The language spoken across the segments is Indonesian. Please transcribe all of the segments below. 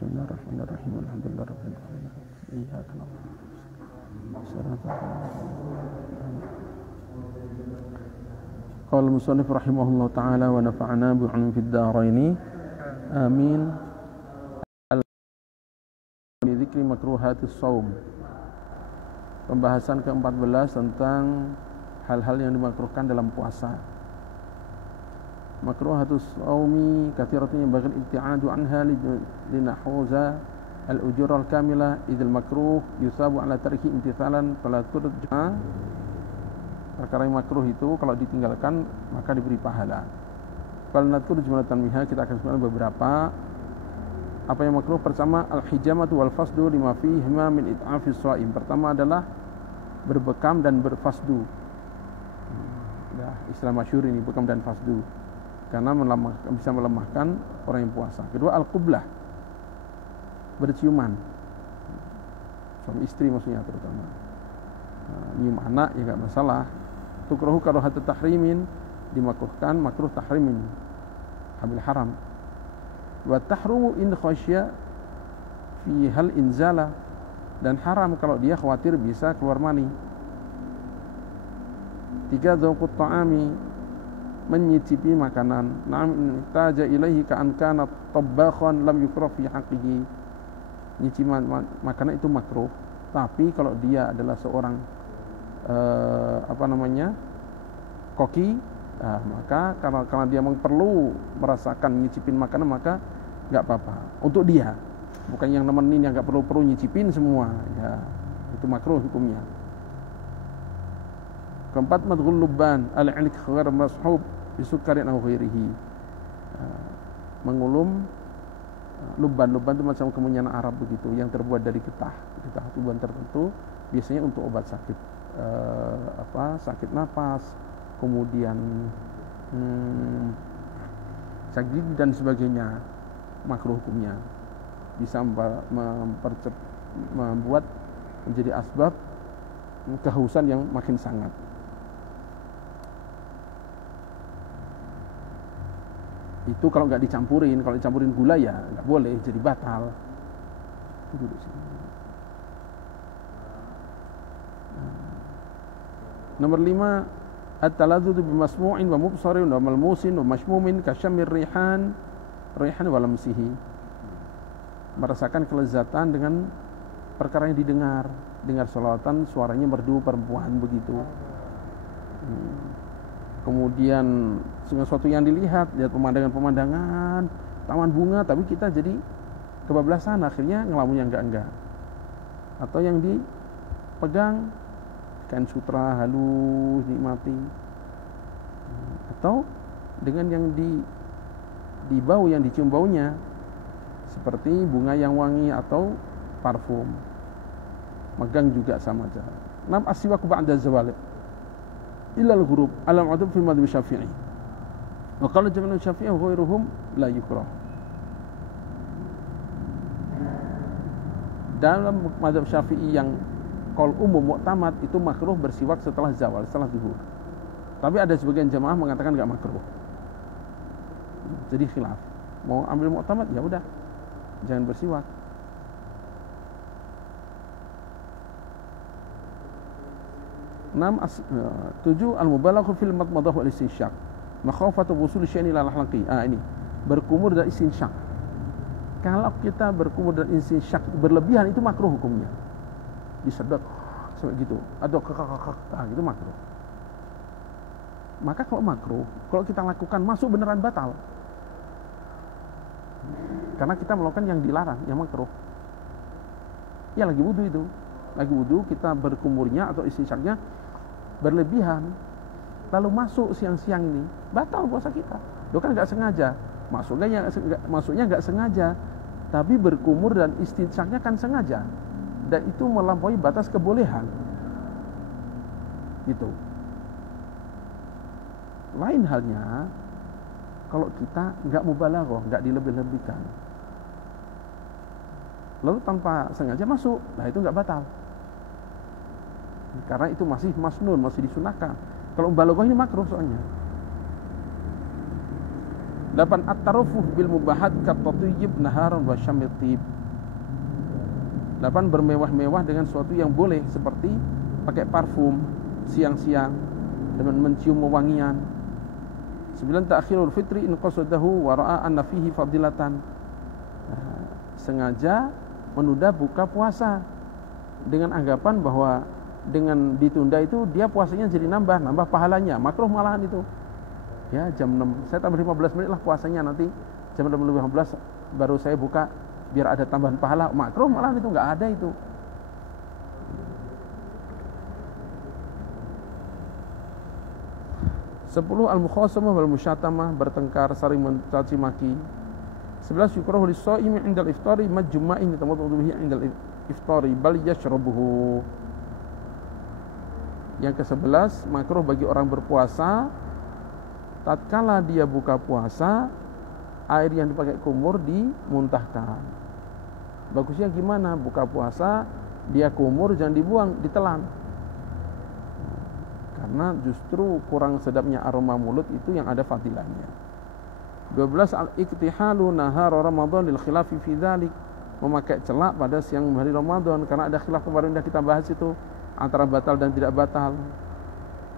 Bismillahirrahmanirrahim. Alhamdulillahirabbil alamin. Iyyaka na'budu wa iyyaka nasta'in. Qala al-musannif rahimahullah ta'ala wa nafa'ana bi'ilmihi fid dharaini. Amin. Bi dzikri makruhatis shaum. Pembahasan ke-14 tentang hal-hal yang dimakruhkan dalam puasa. Makruhatus shaumi katsiratun yanbaghi al-ibti'adu anha linahwaza al-ujur al-kamilah idzal makruh yusabu ala tarki imtithalan fala turja. Perkara yang makruh itu kalau ditinggalkan maka diberi pahala. Fal nadkur jumlatan minha, kita akan sebutkan beberapa. Apa yang makruh? Pertama, al-hijamatu wal fasdu lima fihima min it'afis shaim. Pertama adalah berbekam dan berfasdu. Ya, istilah masyhur ini, bekam dan fasdu. Karena bisa melemahkan orang yang puasa. Kedua, al-qublah, berciuman, suami istri maksudnya terutama. Nyium anak ya enggak masalah. Tukrahu karahatut tahrimin, dimakruhkan makruh tahrimin, hamil haram. Wa tahrumu in khasya fi hal inzala, dan haram kalau dia khawatir bisa keluar mani. Tiga, dzauqut ta'ami, menyicipi makanan. Na'am taja ilaihi ka'an kana tabbakhan lam yukrah fi haqqihi. Nyicipi makanan itu makruh, tapi kalau dia adalah seorang koki, maka karena dia memang perlu merasakan nyicipin makanan, maka enggak apa-apa untuk dia. Bukan yang nemenin yang enggak perlu nyicipin semua, ya itu makruh hukumnya. Keempat, madghul lubban al-'ilq ghair mashub bisukarin aw ghairihi. Mengulum lubban itu macam kemenyan Arab begitu, yang terbuat dari getah tubuhan tertentu, biasanya untuk obat sakit sakit napas, kemudian sakit gigi dan sebagainya. Makruh hukumnya, bisa membuat menjadi asbab kehausan yang makin sangat. Itu kalau nggak dicampurin, kalau dicampurin gula ya nggak boleh, jadi batal. Nomor 5, at-taladzudu bimasmu'in wa mubsarin wa malmusin wa mashmumin kasyamir rihan wa lamsihi. Merasakan kelezatan dengan perkara yang didengar, dengar sholawatan suaranya merdu perempuan begitu. Kemudian sesuatu yang lihat pemandangan taman bunga, tapi kita jadi kebablasan, akhirnya ngelamun yang enggak. Atau yang dipegang kain sutra halus nikmati, atau dengan yang dibau, yang dicium baunya seperti bunga yang wangi atau parfum. Megang juga sama aja. 6, as-siwaku ba'da zawal illa al-ghurub ala al-'udub fi madhhab Syafi'i. Wa qala jama'u Syafi'i wa ghairuhum la yukrah. Dalam mazhab Syafi'i yang qaul umum muktamad itu makruh bersiwak setelah zawal, setelah zuhur. Tapi ada sebagian jamaah mengatakan enggak makruh. Jadi khilaf. Mau ambil muktamad ya udah, jangan bersiwak. 7, al-mubalaghu fil madmadah wal istinsyaq makhafatu wusul syai'in ila al-halqi. Ini berkumur dan istinsyaq. Kalau kita berkumur dan istinsyaq berlebihan itu makruh hukumnya. Disedot seperti gitu atau gitu makruh. Maka kalau makruh, kalau kita lakukan masuk beneran batal. Karena kita melakukan yang dilarang, yang makruh. Ya lagi wudu itu. Lagi wudu kita berkumurnya atau istinsyaqnya berlebihan, lalu masuk siang-siang ini, batal puasa kita. Itu kan nggak sengaja, masuknya nggak sengaja, tapi berkumur dan istinsyaqnya kan sengaja, dan itu melampaui batas kebolehan. Gitu. Lain halnya kalau kita nggak mubalaghah, nggak dilebih-lebihkan, lalu tanpa sengaja masuk, nah itu nggak batal. Karena itu masih masnun, masih disunahkan. Kalau mubalaghah ini makruh soalnya. 8. At-tarufuh bil mubahat kat-tatyib naharan wa syamtib. 8. Bermewah-mewah dengan sesuatu yang boleh, seperti pakai parfum siang-siang dengan mencium wewangian. 9. Ta'khirul fitri in qasadahu wa ra'a anna fihi fadilatan. Sengaja menunda buka puasa dengan anggapan bahwa dengan ditunda itu dia puasanya jadi nambah pahalanya. Makruh malahan itu. Ya, jam 6 saya tambah 15 menit lah puasanya, nanti jam 6.15 baru saya buka biar ada tambahan pahala. Makruh malahan itu, enggak ada itu. Sepuluh. Al-mukhasamah wal musyatamah, bertengkar, saling mencaci maki. 11. Yukrahu lis-shaimi 'indal iftari majma'in yatawaddu bihi 'indal iftari bal yashrabuhu. Yang ke-11, makruh bagi orang berpuasa tatkala dia buka puasa air yang dipakai kumur dimuntahkan. Bagusnya gimana? Buka puasa dia kumur, jangan dibuang, ditelan. Karena justru kurang sedapnya aroma mulut itu yang ada fadilahnya. 12. Al-iktihalu nahar Ramadan lil khilafi fi dzalik, memakai celak pada siang hari Ramadan, karena ada khilaf kemarin sudah kita bahas itu antara batal dan tidak batal.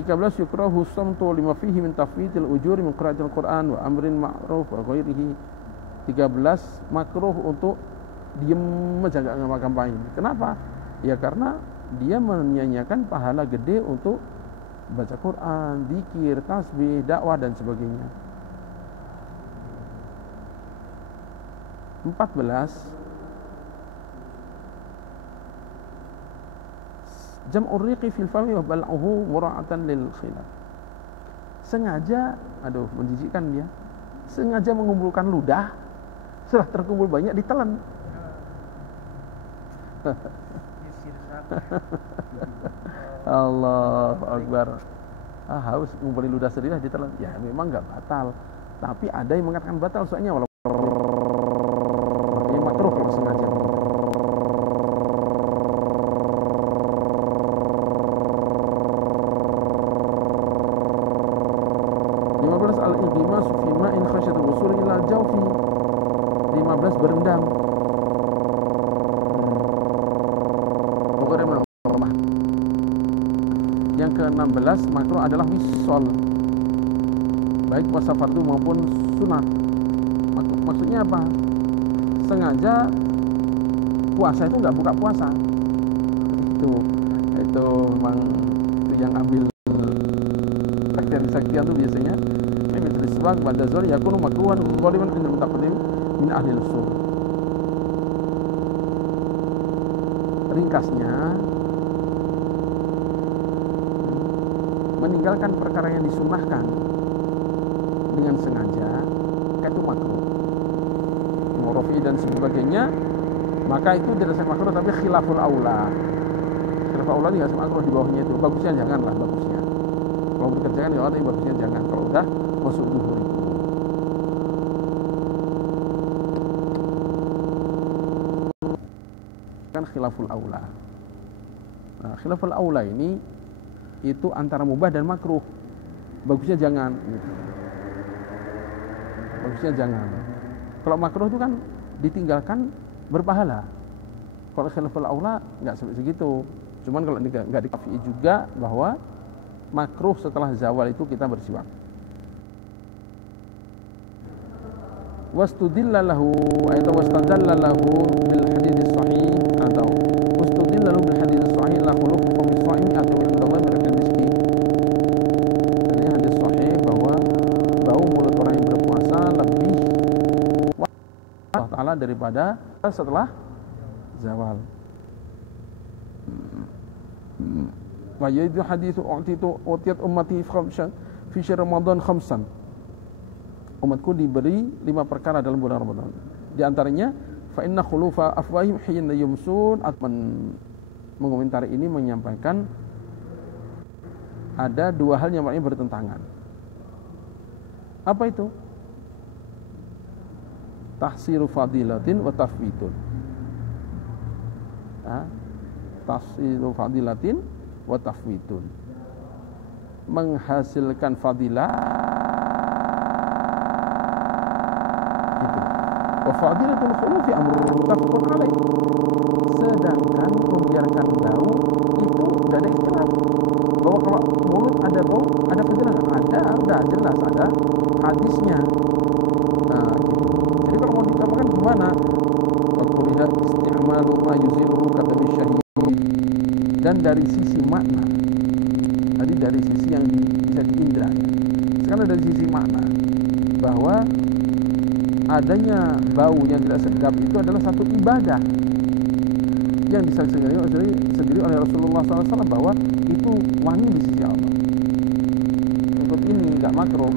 13. Yukrahu samtu lima fihi min tafwidil ujuri min qiraatil Qur'an wa amrin ma'ruf wa ghairihi. 13. Makruh untuk diam saja enggak ngapa-ngapain. Kenapa? Ya karena dia menyanyiakan pahala gede untuk baca Quran, zikir, tasbih, dakwah dan sebagainya. 14. Jam'ur riqi fil fami wa bal'uhu mura'atan lil khilaf. Sengaja, menjijikkan dia. Sengaja mengumpulkan ludah, setelah terkumpul banyak ditelan. Allahu Akbar. Haus ngumpulin ludah sendiri ditelan. Ya memang enggak batal, tapi ada yang mengatakan batal soalnya walaupun ini makruh kalau sengaja. 15. Al-ighimas fi ma'in khasyatul wusul ila jawfi. 15. Berendam. Yang ke-16 makruh adalah wisol, baik puasa fardu maupun sunat. Maksudnya apa? Sengaja puasa itu enggak buka puasa. Itu memang itu yang ambil saktian itu biasanya memang disebut pada zul yakunu makruhan qaliman min mutaqaddim min ahli usul. Ringkasnya, meninggalkan perkara yang disunahkan dengan sengaja itu makruh. Murofi dan sebagainya, maka itu tidak sama makruh tapi khilaful aula. Khilaful aula tidak sama makruh, di bawahnya itu. Bagusnya janganlah, bagusnya. Kalau dikerjakan ya ada, bagusnya jangan. Kalau udah masuk zuhur itu. Kan khilaful aula. Nah, khilaful aula ini itu antara mubah dan makruh. Bagusnya jangan gitu. Bagusnya jangan. Kalau makruh itu kan ditinggalkan berpahala. Kalau khilaful aula enggak sampai segitu. Cuman kalau enggak dikafi juga bahwa makruh setelah zawal itu kita bersiwak. Wastudilla lahu atau wastadalla lahu bil hadits sahih atau wastudilla lahu bil hadits sahih la khuluq fi shaim atau indallah min al-miski. Ini hadis sahih bahwa bau mulut orang yang berpuasa lebih Allah Ta'ala daripada setelah zawal. Wa yaitu hadits utiyat ummati fi syahr Ramadan khamsan. Umatku diberi 5 perkara dalam bulan Ramadan. Di antaranya fa inna khulufa afwahim hina yumsun. Mengomentari ini menyampaikan ada 2 hal yang maknanya bertentangan. Apa itu? Tahsiru fadilatin wa tafwitun. Tahsiru fadilatin wa tafwitun. Menghasilkan fadilah fadilatul khulufi amrun muttafaqun alaih. Sedangkan membiarkan bau itu tidak ada istilah bahwa kalau mulut ada bau ada fadilah. Ada jelas ada hadisnya. Nah, gitu. Jadi kalau mau ditambahkan gimana? Fakuriha isti'malu ma yuziluhu kata bisyahid. Dan dari sisi makna, tadi dari sisi yang bisa diindra ya. Sekarang dari sisi makna, bahwa adanya bau yang tidak sedap itu adalah satu ibadah yang disaksikan sendiri oleh Rasulullah SAW bahwa itu wangi di sisi Allah. Untuk ini tidak makruh.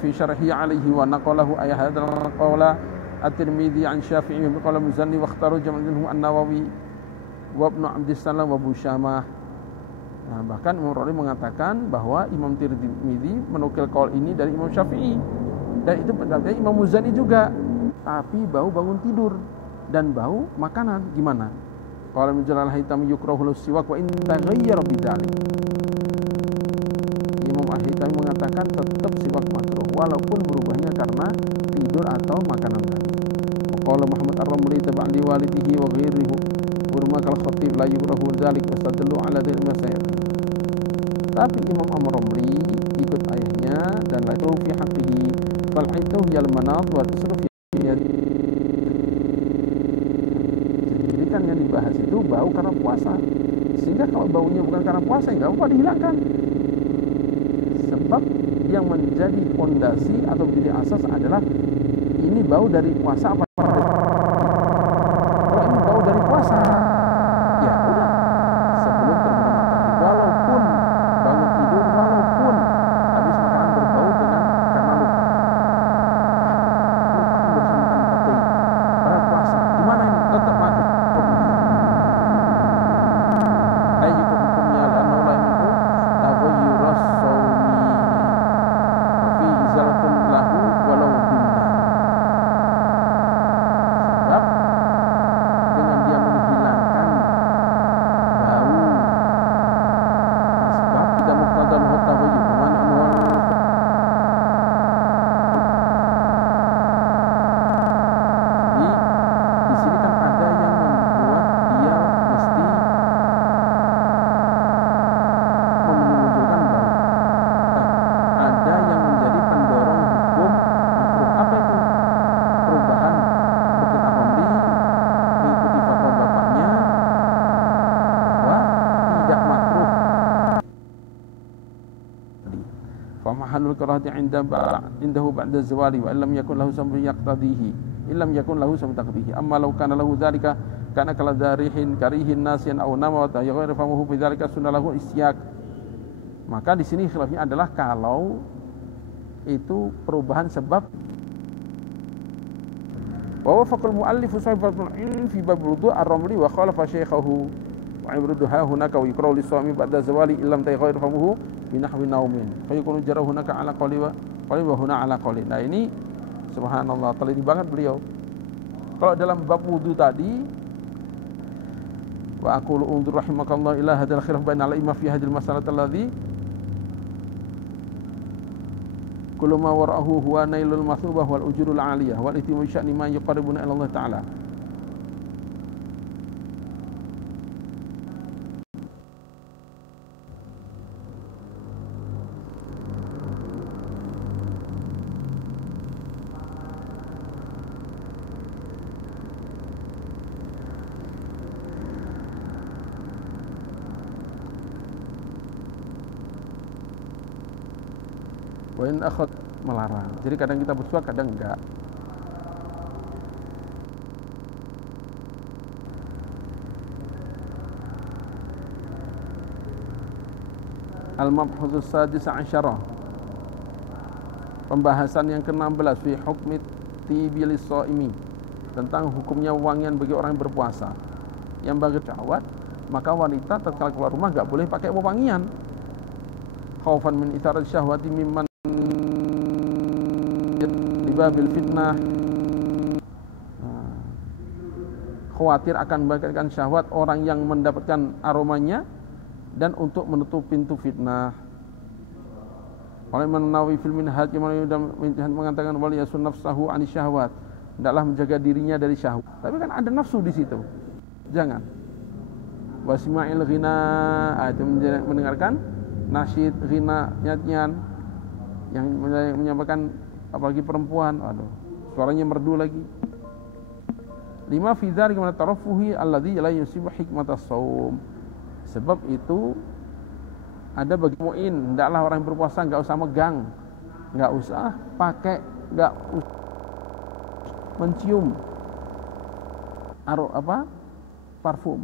Fi syarhi alaihi wa naqalahu ayat hadzal qawla at-Tirmidzi an Syafi'i bi qala Muzanni wa ikhtaru jam'un minhum an-Nawawi wa Ibnu Abdissalam wa Abu Syamah. Nah, bahkan Imam Rawi mengatakan bahwa Imam Tirmidzi menukil qaul ini dari Imam Syafi'i dan itu pendapatnya Imam Muzanni juga. Tapi bau bangun tidur dan bau makanan gimana? Qala min jalal haytami yukrahu siwak wa in taghayyara bidzalik. Imam Al-Haytami mengatakan tetap siwak makruh walaupun berubahnya karena tidur atau makanan tadi. Qala Muhammad Ar-Ramli tab'an li walidihi wa ghairihi urma kal khatib la yukrahu dzalik wastadallu ala dzalika masail. Tapi Imam Ar-Ramli ikut ayahnya dan la yukrahu fi haqqihi fal itu yal manad wa tasruf. Jadi kan yang dibahas itu bau karena puasa. Sehingga kalau baunya bukan karena puasa enggak apa dihilangkan. Sebab yang menjadi fondasi atau menjadi asas adalah ini bau dari puasa apa? Kalau ini bau dari puasa, ya udah sebelum terbenam matahari. Walaupun bangun tidur, walaupun habis makanan berbau dengan karena lupa bersama peti pada puasa, gimana ini? Tetap makruh. Baik hukumnya anu lain itu taghayyurus shaumi fi izalatun lahu walau binna. Sebab dengan dia menghilangkan bau sebab tidak muqtadal taghayyur mana di sini kan ada yang membuat dia mesti memunculkan bau. Ada yang menjadi pendorong hukum makruh. Apa itu? Perubahan Bukit Ar-Ramli mengikuti fatwa bapaknya bahwa tidak makruh. Famahalul karahati indahu ba'da zawali wa illam yakun lahu sabun yaqtadihi illam yakun lahu sabun taqdihi amma law kana lahu dzalika kana kala darihin karihin nasiyan aw nama wa taghayyara famuhu bi dzalika sunnalahu isyak. Maka di sini khilafnya adalah kalau itu perubahan sebab wa wafaqal muallif sahibatul ilm fi bab wudu' ar-ramli wa khalafa shaykhahu wa ibruduha hunaka wa yukrahu lis-shami ba'da zawali illam taghayyara famuhu bi nahwi naumin fa yakunu jara hunaka ala qawli wa huna ala qawli. Nah ini subhanallah teliti banget beliau. Kalau dalam bab wudu tadi wa aqulu unzur rahimakallah ila hadzal khilaf baina al-a'immah fi hadhil masalah alladhi kullu ma wara'ahu huwa nailul mathubah wal ujurul 'aliyah wal ihtimamu sya'ni ma yuqarribuna ila Allah ta'ala. Wa in akhad melarang. Jadi kadang kita bersuak, kadang enggak. Al-mabhutsus sadis asyarah. Pembahasan yang ke-16 fi hukmi tibilis shaimi, tentang hukumnya wangian bagi orang yang berpuasa. Yang bagi syahwat, maka wanita tatkala keluar rumah enggak boleh pakai wewangian. Khaufan min itharat syahwati mimman babil fitnah. Khawatir akan membangkitkan syahwat orang yang mendapatkan aromanya dan untuk menutup pintu fitnah. Oleh Imam Nawawi fil Minhaj yang mengatakan wal yasun nafsahu ani syahwat, hendaklah menjaga dirinya dari syahwat. Tapi kan ada nafsu di situ. Jangan. Wasma'il ghina, itu mendengarkan nasyid, ghina, nyanyian yang menyampaikan, apalagi perempuan, aduh, suaranya merdu lagi. 5 fi dzalika min at-taraffuhi alladhi la yusibu hikmatas shaum. Sebab itu ada bagi mu'in, hendaklah orang yang berpuasa enggak usah megang, enggak usah pakai, enggak mencium parfum.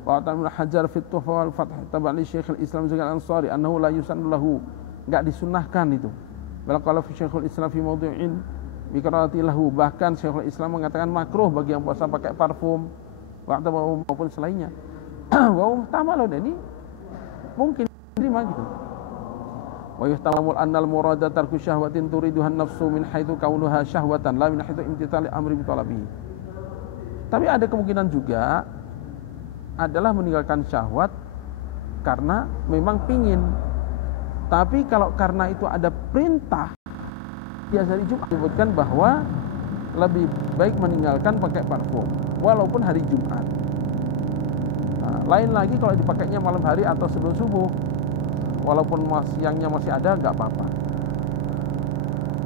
Wa ta'ala Hajar fi Tuhfa wal Fath tabani Syekhul Islam Zain Al-Ansari annahu la yusannu lahu, enggak disunnahkan itu. Bal qala fi Syekhul Islam fi mawdu'in bikarati lahu, bahkan Syekhul Islam mengatakan makruh bagi yang puasa pakai parfum maupun selainnya. Wa muhtamalu, ini mungkin terima gitu. Wa yuhtamamul annal murada tarku syahwatin turiduhan nafsu min haitsu kaunuha syahwatan la min haitsu imtithali amri bi talabihi. Tapi ada kemungkinan juga adalah meninggalkan syahwat karena memang pingin. Tapi kalau karena itu ada perintah, biasa di Jumat disebutkan bahwa lebih baik meninggalkan pakai parfum walaupun hari Jumat. Nah, lain lagi kalau dipakainya malam hari atau sebelum subuh, walaupun siangnya masih ada, enggak apa-apa.